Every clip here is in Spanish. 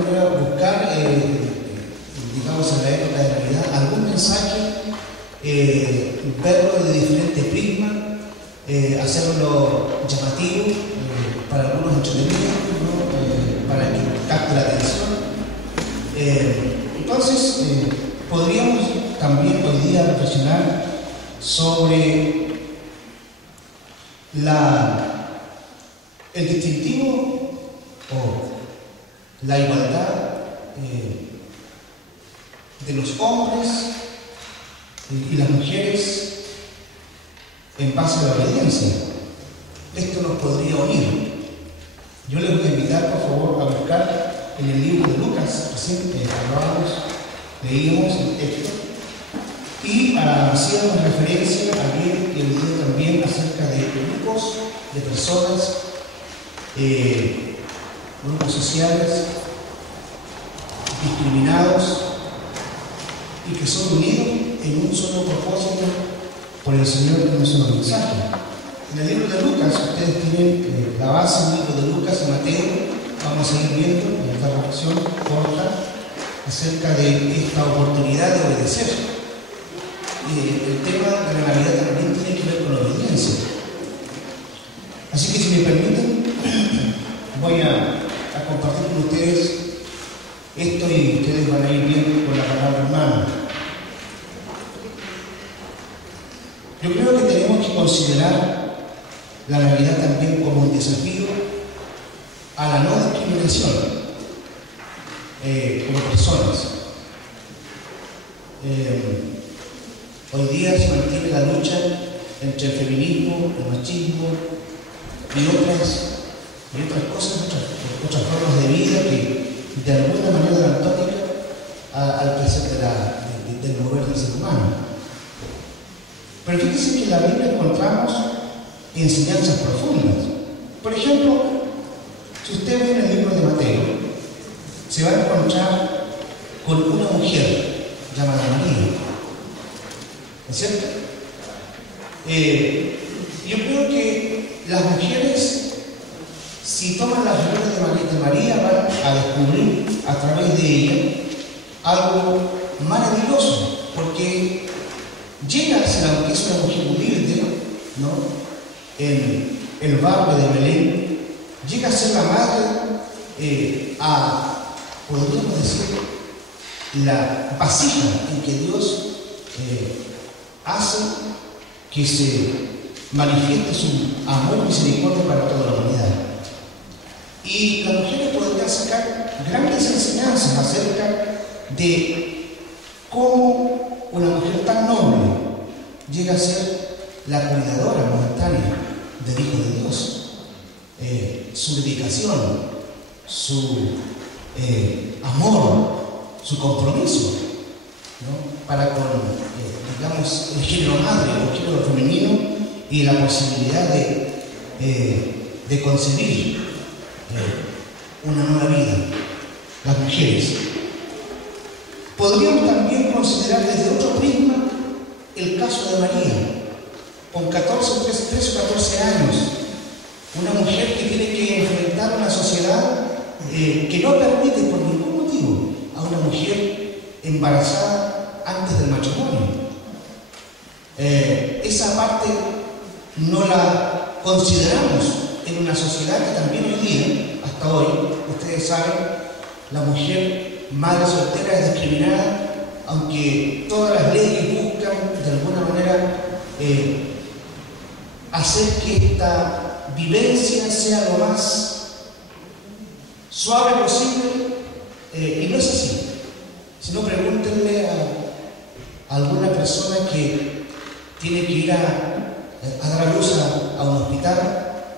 manera buscar, digamos, en la época de Navidad, algún mensaje, verlo de diferente prisma, hacerlo llamativo, para algunos entretenidos, ¿no? Para que capte la atención. Entonces, podríamos también hoy día reflexionar sobre el distintivo o la igualdad de los hombres y las mujeres en base a la obediencia. Esto nos podría unir. Yo les voy a invitar, por favor, a buscar en el libro de Lucas, recién leíamos el texto, y hacíamos referencia ayer y el día también acerca de grupos de personas, grupos sociales, discriminados y que son unidos en un solo propósito por el Señor en un solo mensaje. En el libro de Lucas, ustedes tienen la base del libro de Lucas y Mateo. Vamos a ir viendo en esta reflexión corta acerca de esta oportunidad de obedecer. El tema de la Navidad también tiene que ver con la obediencia. Así que, si me permiten, voy a compartir con ustedes esto y ustedes van a ir viendo con la palabra hermana. Yo creo que tenemos que considerar la Navidad también como un desafío a la no discriminación como personas. Hoy día se mantiene la lucha entre el feminismo, el machismo y otras cosas, otras formas de vida que de alguna manera dan tónica al placer del mover del ser humano. Pero fíjense que en la Biblia encontramos enseñanzas profundas. Por ejemplo, si usted ve en el libro de Mateo, se va a encontrar con una mujer llamada María. ¿No es cierto? Yo creo que las mujeres, si toman las figuras de María, van a descubrir a través de ella algo maravilloso, porque llega a ser, aunque es una mujer humilde, ¿no?, en el barrio de Belén, llega a ser la madre, podríamos decir, la vasija en que Dios hace que se manifieste su amor y misericordia para toda la humanidad. Y las mujeres podrían sacar grandes enseñanzas acerca de cómo una mujer tan noble llega a ser la cuidadora momentánea del Hijo de Dios. Su dedicación, su amor, su compromiso, ¿no?, para con, digamos, el género madre o el género femenino y la posibilidad de concebir una nueva vida. Las mujeres. Podríamos también considerar desde otro prisma el caso de María, con 13 o 14 años, una mujer que tiene que enfrentar una sociedad que no permite por ningún motivo a una mujer embarazada antes del matrimonio. Esa parte no la consideramos en una sociedad que también hoy día, hasta hoy, ustedes saben, la mujer madre soltera es discriminada, aunque todas las leyes buscan de alguna manera hacer que esta vivencia sea lo más suave posible, y no es así. Si no, pregúntenle a alguna persona que tiene que ir a dar a luz a un hospital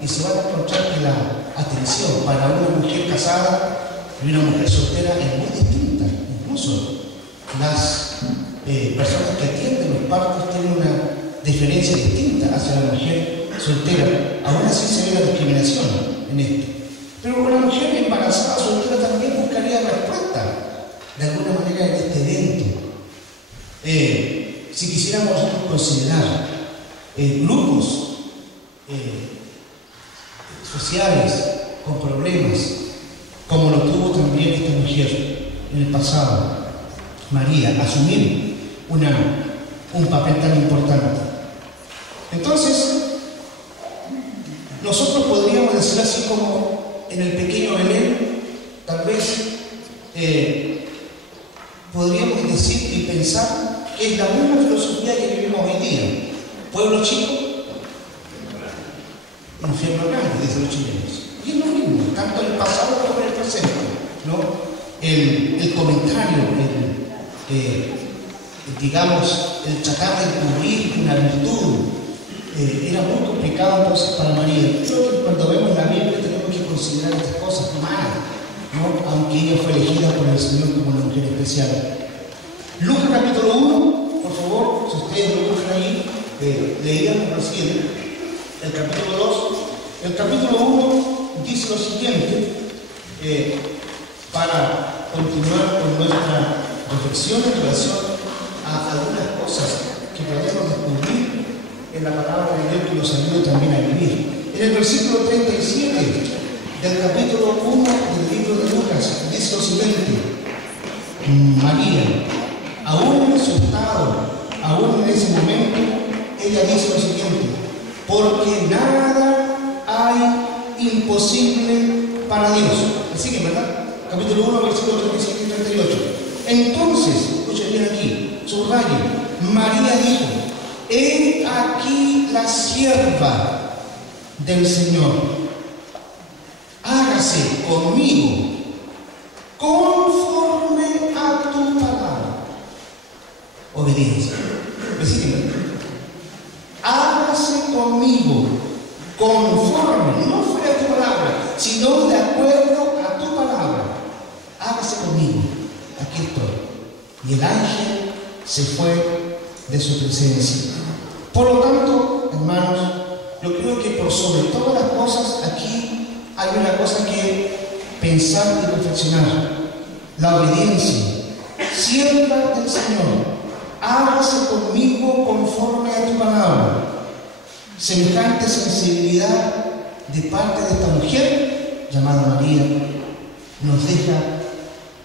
y se van a encontrar que la atención para una mujer casada y una mujer soltera es muy distinta. Incluso las personas que atienden los partos tienen una diferencia distinta hacia la mujer soltera. Aún así se ve la discriminación en esto. Pero una mujer embarazada soltera también buscaría respuesta de alguna manera en este evento. Si quisiéramos considerar grupos sociales con problemas, como lo tuvo también esta mujer pasado, María, asumir un papel tan importante. Entonces, nosotros podríamos decir así como en el pequeño Belén, tal vez podríamos decir y pensar que es la misma filosofía que vivimos hoy día. Pueblo chico, infierno grande, dicen los chilenos. Y es lo mismo, tanto en el pasado como en el presente, ¿no? El comentario, digamos, el tratar de cubrir una virtud, era muy complicado entonces para María. Creo que cuando vemos la Biblia tenemos que considerar estas cosas humanas, ¿no? Aunque ella fue elegida por el Señor como una mujer especial. Lucas capítulo 1, por favor, si ustedes lo buscan ahí, leíamos recién el capítulo 2. El capítulo 1 dice lo siguiente, para continuar con nuestra reflexión en relación a algunas cosas que podemos descubrir en la palabra de Dios que nos ayude también a vivir. En el versículo 37 del capítulo 1 del libro de Lucas dice lo siguiente: María, aún en su estado, aún en ese momento, ella dice lo siguiente: porque nada hay imposible para Dios. ¿Me siguen, verdad? Capítulo 1, versículo 37 y 38. Entonces, escuchen bien aquí, subrayo, María dijo: he aquí la sierva del Señor, hágase conmigo conforme a tu palabra. Obediencia. ¿Me siguen? Hágase conmigo conforme, no fuera tu palabra, sino de acuerdo a tu palabra. Hágase conmigo, aquí estoy. Y el ángel se fue de su presencia. Por lo tanto, hermanos, yo creo que por sobre todas las cosas aquí hay una cosa que pensar y reflexionar: la obediencia. Sierva del Señor, hágase conmigo conforme a tu palabra. Semejante sensibilidad de parte de esta mujer llamada María nos deja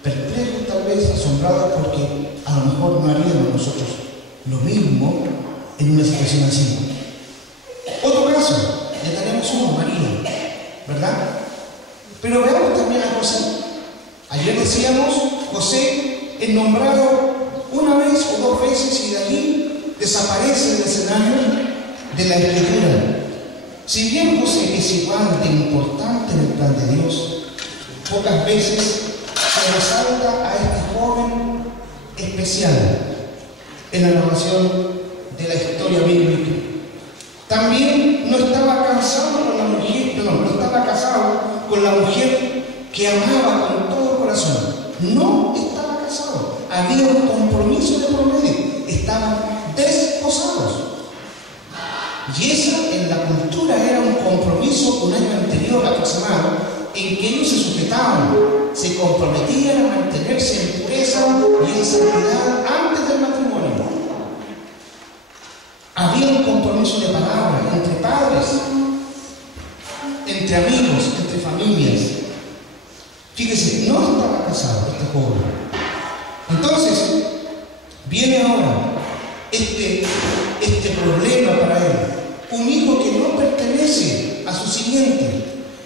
perplejos, tal vez asombrados, porque a lo mejor no haríamos nosotros lo mismo en una situación así. Otro caso, ya tenemos uno, María, ¿verdad? Pero veamos también a José. Ayer decíamos, José es nombrado una vez o dos veces y de allí desaparece del escenario de la Escritura. Si bien José es igual de importante en el plan de Dios, pocas veces se resalta a este joven especial en la narración de la historia bíblica. También no estaba casado con la mujer, no estaba casado con la mujer que amaba con todo el corazón. No estaba casado. Había un compromiso de por medio. Estaban desposados. Y esa en la cultura era un compromiso un año anterior aproximado, en que ellos se sujetaban, se comprometían a mantenerse en pureza y en santidad antes del matrimonio. Había un compromiso de palabra entre padres, entre amigos, entre familias. Fíjese, no estaba casado este joven. Entonces, viene ahora este problema para él. Un hijo que no pertenece a su simiente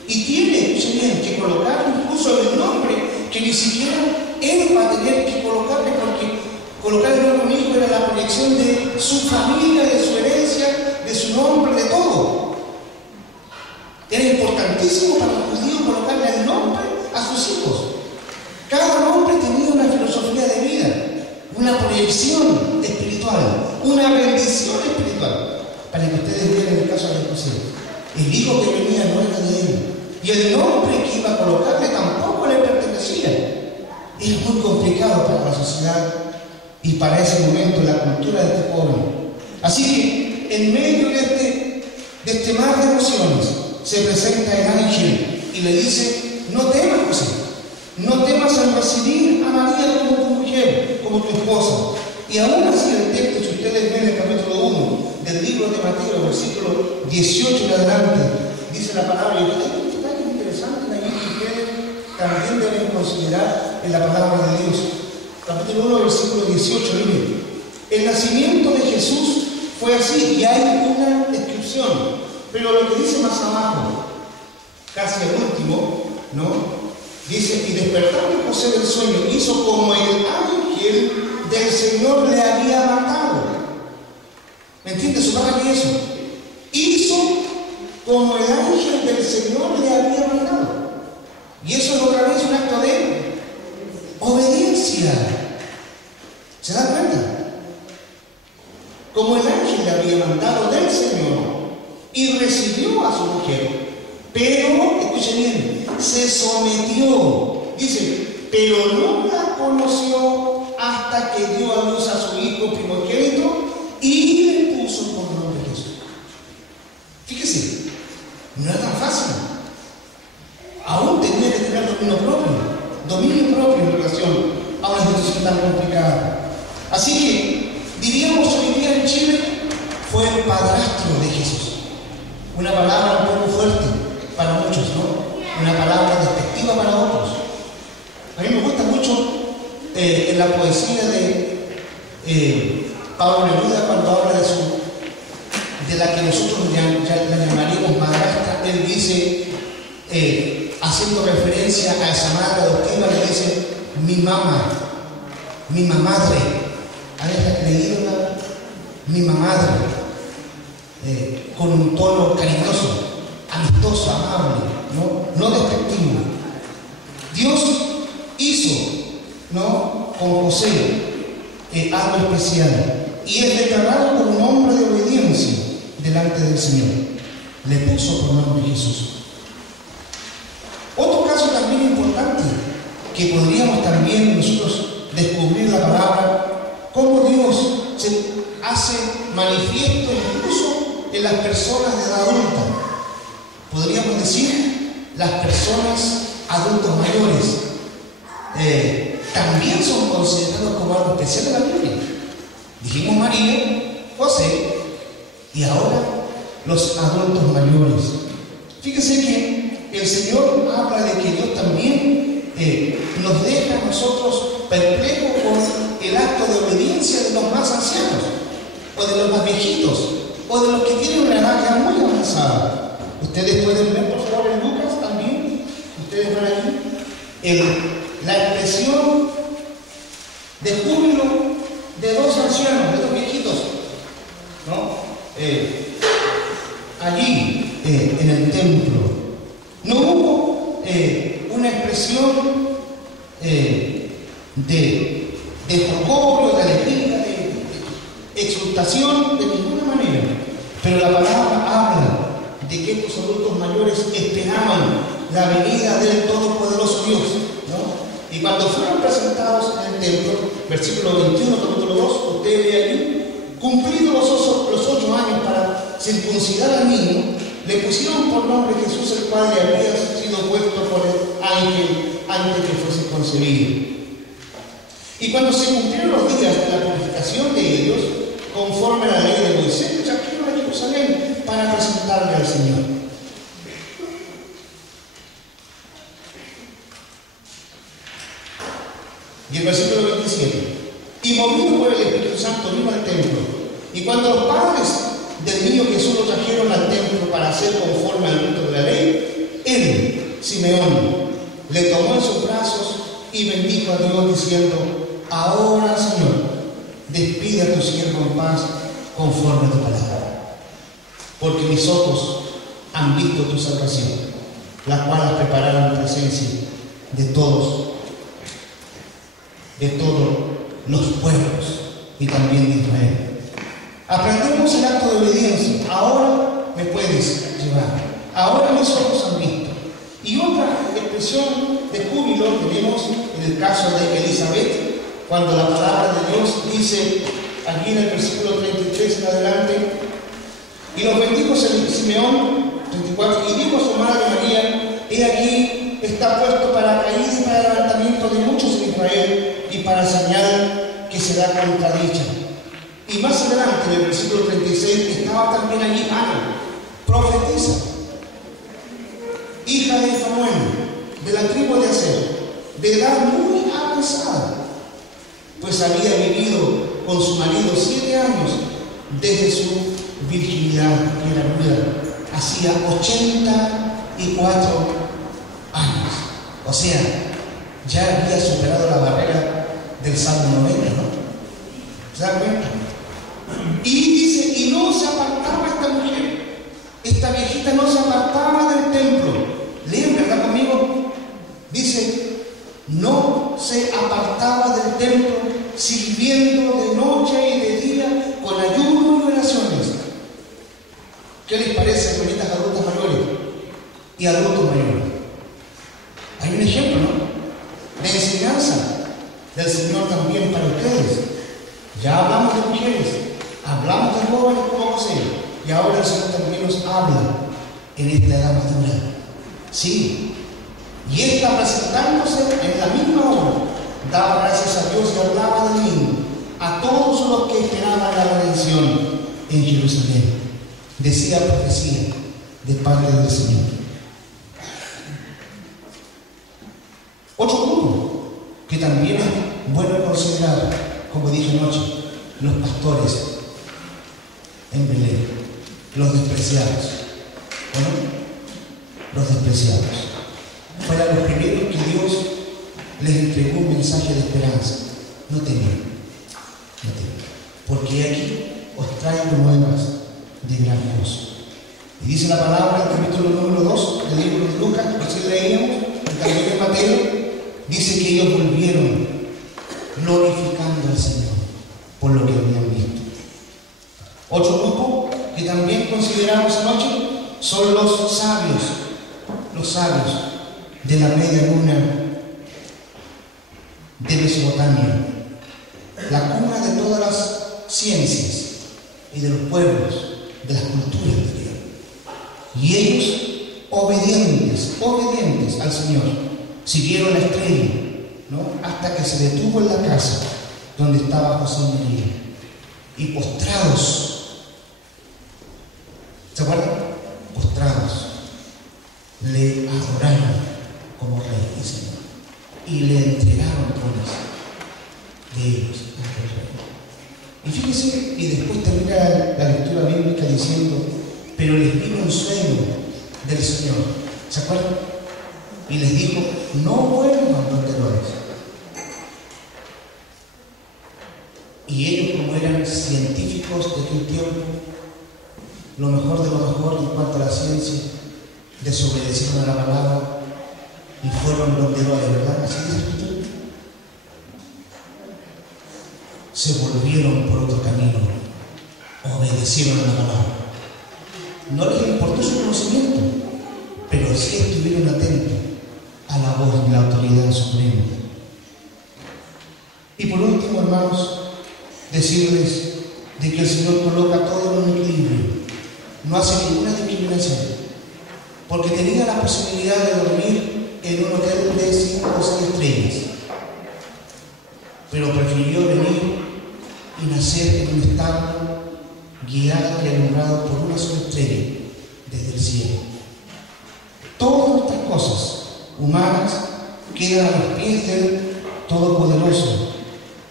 y tiene, escuchen bien, que colocar incluso el nombre que ni siquiera él va a tener que colocarle, porque colocarle a un hijo era la proyección de su familia, de su herencia, de su nombre, de todo. Era importantísimo para los judíos colocarle el nombre a sus hijos. Cada nombre tenía una filosofía de vida, una proyección espiritual, una bendición espiritual. Para que ustedes vean el caso de José, el hijo que venía no era de él, y el nombre que iba a colocarle tampoco le pertenecía. Era muy complicado para la sociedad y para ese momento la cultura de este joven. Así que en medio de este mar de emociones se presenta el ángel y le dice: no temas, José, no temas en recibir a María como tu mujer, como tu esposa. Y aún así el texto, si ustedes ven el capítulo 1 del libro de Mateo, versículo 18 en adelante, dice la palabra, y es interesante allí que ustedes también deben considerar en la palabra de Dios. Capítulo 1, versículo 18, miren. El nacimiento de Jesús fue así, y hay una descripción, pero lo que dice más abajo, casi el último, ¿no? Dice, y despertando José del sueño, hizo como el ángel del Señor le había mandado. ¿Me entiendes? Subraya que eso. Hizo como el ángel del Señor le había mandado. Y eso es otra vez un acto de obediencia. ¿Se da cuenta? Como el ángel le había mandado del Señor y recibió a su mujer, pero, escuchen bien, se sometió. Dice, pero no la conoció hasta que dio a luz a su hijo primogénito y le puso por nombre Jesús. Fíjese, no era tan fácil. Aún tenía que tener dominio propio en relación a una situación tan complicada. Así que, diríamos hoy día en Chile, fue el padrastro de Jesús. Una palabra un poco fuerte para muchos, ¿no? Una palabra despectiva para otros. A mí me gusta mucho en la poesía de Pablo Neruda, cuando habla de la que nosotros la llamaríamos madrastra. Él dice, haciendo referencia a esa madre adoptiva, le dice, mi mamá, mi mamadre. ¿Habéis leído mi mamadre? Con un tono cariñoso, amistoso, amable, no despectivo. Dios hizo, con José algo especial, y es declarado por un hombre de obediencia delante del Señor. Le puso por nombre Jesús. Otro caso también importante que podríamos también nosotros descubrir la palabra, cómo Dios se hace manifiesto incluso en las personas de edad adulta. Podríamos decir, las personas adultos mayores también son considerados como algo especial de la Biblia. Dijimos María, José, y ahora los adultos mayores. Fíjense que el Señor habla de que Dios también nos deja a nosotros perplejos con el acto de obediencia de los más ancianos, o de los más viejitos, o de los que tienen una edad ya muy avanzada. Ustedes pueden ver, por favor, en Lucas también, ustedes ven aquí, la expresión de júbilo de dos ancianos, de dos viejitos, allí en el templo. No hubo una expresión de jocoro, de alegría, de exultación, de ninguna manera. Pero la palabra habla de que estos adultos mayores esperaban la venida del Todopoderoso Dios, Y cuando fueron presentados en el templo, versículo 21, capítulo 2, usted ve allí, cumplidos los 8 años para circuncidar al niño, le pusieron por nombre Jesús, el cual le había sido puesto por el ángel antes que fuese concebido. Y cuando se cumplieron los días de la purificación de ellos, conforme a la ley de Moisés, trajeron a Jerusalén para presentarle al Señor. Y el versículo 27. Y movido por el Espíritu Santo vino al templo. Y cuando los padres del niño Jesús lo trajeron al templo para hacer conforme al rito de la ley, él, Simeón, le tomó en sus brazos y bendijo a Dios diciendo: ahora, Señor, despide a tu siervo en paz conforme a tu palabra. Porque mis ojos han visto tu salvación, la cual has preparado en presencia de todos los pueblos y también de Israel. Aprendemos el acto de obediencia. Ahora me puedes llevar. Ahora mis ojos han visto. Y otra expresión de júbilo tenemos en el caso de Elizabeth, cuando la palabra de Dios dice aquí en el versículo 33 en adelante: y los bendijo Simeón, 34, y dijo a su madre María: he aquí está puesto para caída y para levantamiento de muchos en Israel, y para señal que se da contradicha. Y más adelante, en el versículo 36, estaba también allí Ana, profetisa, hija de Fanuel, de la tribu de Aser, de edad muy avanzada, pues había vivido con su marido 7 años desde su virginidad, que era viuda, hacía 84 años. O sea, ya había superado la barrera del Salmo 90, ¿no? ¿Se dan cuenta? Y dice, y no se apartaba esta mujer, esta viejita no se apartaba del templo. Leen, ¿verdad conmigo? Dice, no se apartaba del templo, sirviendo de noche y de día con ayuno y oraciones. ¿Qué les parece, hermanitas adultas mayores y adultos mayores? Hay un ejemplo, ¿no?, de enseñanza del Señor también para ustedes. Ya hablamos de mujeres, hablamos de jóvenes como sea, y ahora el Señor también nos habla en esta edad madura. Sí, y esta, presentándose en la misma hora, daba gracias a Dios y hablaba de mí a todos los que esperaban la redención en Jerusalén. Decía profecía de parte del Señor. Otro grupo que también es bueno considerar, como dije anoche, los pastores en Belén, los despreciados. ¿O no? Los despreciados. Fueron los primeros que Dios les entregó un mensaje de esperanza. No teman, porque aquí os traigo nuevas de gran gozo. Y dice la palabra, el capítulo número 2 del libro de Lucas, así leíamos, y también de Mateo, dice que ellos volvieron glorificando al Señor por lo que habían visto. Otro grupo que también consideramos anoche son los sabios de la media luna de Mesopotamia, la cuna de todas las ciencias y de los pueblos, de las culturas de Dios. Y ellos, obedientes al Señor, siguieron la estrella, ¿no?, hasta que se detuvo en la casa donde estaba José y María, y postrados, ¿se acuerdan? Postrados, le adoraron como rey y Señor, y le entregaron dones de ellos al rey. Y fíjense, y después termina la lectura bíblica diciendo, pero les vino un sueño del Señor, ¿se acuerdan? Y les dijo, no vuelvan donde lo es. Y ellos, como eran científicos de aquel tiempo, lo mejor de lo mejor en cuanto a la ciencia, desobedecieron a la palabra y fueron donde lo es, ¿verdad? Así dice el Escritura. Se volvieron por otro camino, obedecieron a la palabra. No les importó su conocimiento, pero sí estuvieron atentos a la voz de la autoridad suprema. Y por último, hermanos, decirles de que el Señor coloca todo en un equilibrio, no hace ninguna discriminación, porque tenía la posibilidad de dormir en un hotel de 5 o 6 estrellas, pero prefirió venir y nacer en un establo guiado y alumbrado por una sola estrella desde el cielo. Todas estas cosas humanas quedan a los pies del Todopoderoso,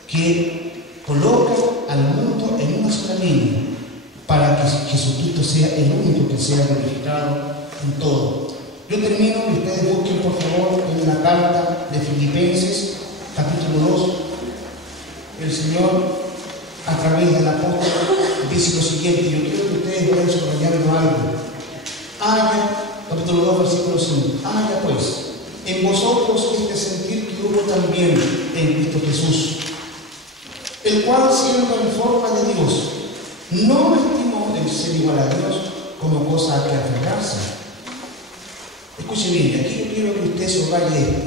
que coloca al mundo en una sola línea para que Jesucristo sea el único que sea glorificado en todo. Yo termino y ustedes busquen por favor en la carta de Filipenses, capítulo 2. El Señor, a través del apóstol, dice lo siguiente. Yo quiero que ustedes vayan subrayando algo. Haya, capítulo 2, versículo 5. Haya pues en vosotros este sentir que hubo también en Cristo Jesús, el cual, siendo en forma de Dios, no estimó el ser igual a Dios como cosa a que aferrarse. Escuche bien, aquí yo quiero que usted subraye esto,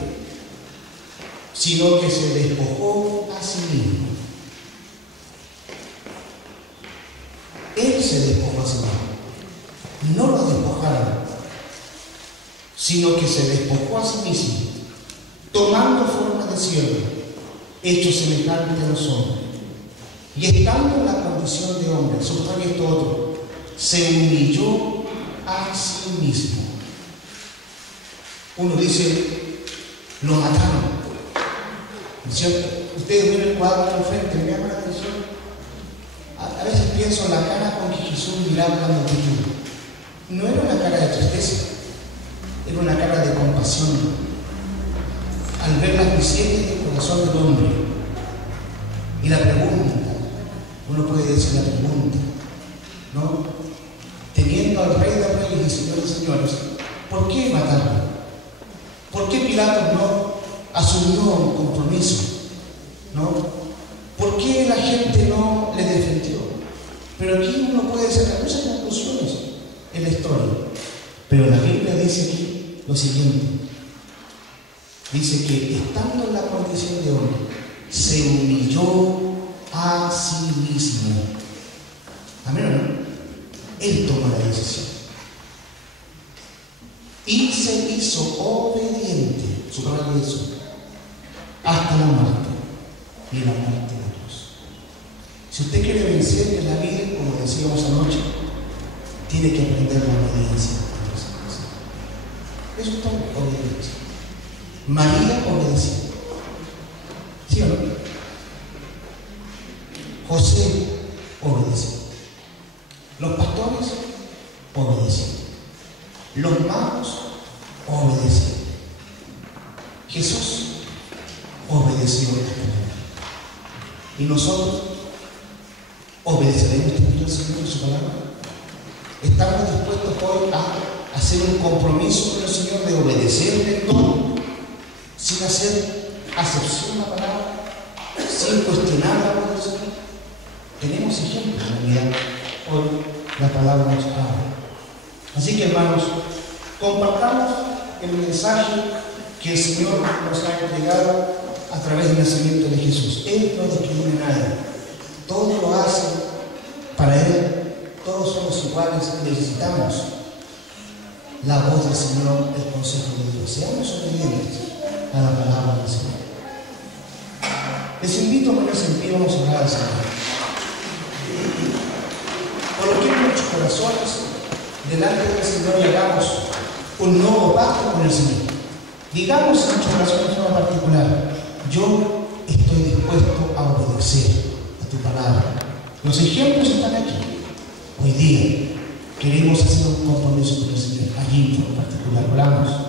sino que se despojó a sí mismo. Él se despojó a sí mismo. No lo despojaron, sino que se despojó a sí mismo, tomando forma de siervo, hecho semejante a los hombres. Y estando en la condición de hombre, subraya esto otro, se humilló a sí mismo. Uno dice, Lo mataron. ¿No es cierto? Ustedes ven el cuadro al frente, me llama la atención. A veces pienso en la cara con que Jesús miraba a la multitud. No era una cara de tristeza, era una cara de compasión. Al ver las miserias del corazón del hombre. Y la pregunta, uno puede decir la pregunta, ¿no? Teniendo al Rey de Reyes y Señor de Señores, ¿por qué matarlo? ¿Por qué Pilato no asumió un compromiso? ¿No? ¿Por qué la gente no le defendió? Pero aquí uno puede sacar muchas conclusiones en la historia. Pero la Biblia dice aquí lo siguiente. Dice que estando en la condición de hombre, se humilló a sí mismo. Amén, ¿no? Él tomó la decisión. Y se hizo obediente, su palabra hizo, hasta la muerte y la muerte de Dios. Si usted quiere vencer en la vida, como decíamos anoche, tiene que aprender la obediencia. Eso es todo, obediencia. María obedeció. ¿Sí o no? José obedeció. Los pastores obedecieron. Los magos obedecieron. Jesús obedeció a la palabra. Y nosotros obedeceremos también al Señor en su palabra. Estamos dispuestos hoy a hacer un compromiso con el Señor de obedecerle en todo, sin hacer acepción a la palabra, sin cuestionar la voz del Señor. Tenemos ejemplos en la vida. Hoy la palabra nos habla. Así que, hermanos, compartamos el mensaje que el Señor nos ha entregado a través del nacimiento de Jesús. Él no discrimina a nadie. Todo lo hace para Él. Todos somos iguales y necesitamos la voz del Señor, el consejo de Dios. Seamos obedientes a la palabra del Señor. Les invito a ponerse en pie, vamos a orar al Señor. Coloquemos nuestros corazones delante del Señor y hagamos un nuevo pacto con el Señor. Digamos en nuestro corazón de forma particular: yo estoy dispuesto a obedecer a tu palabra. Los ejemplos están aquí. Hoy día queremos hacer un compromiso con el Señor. Allí en particular, oramos.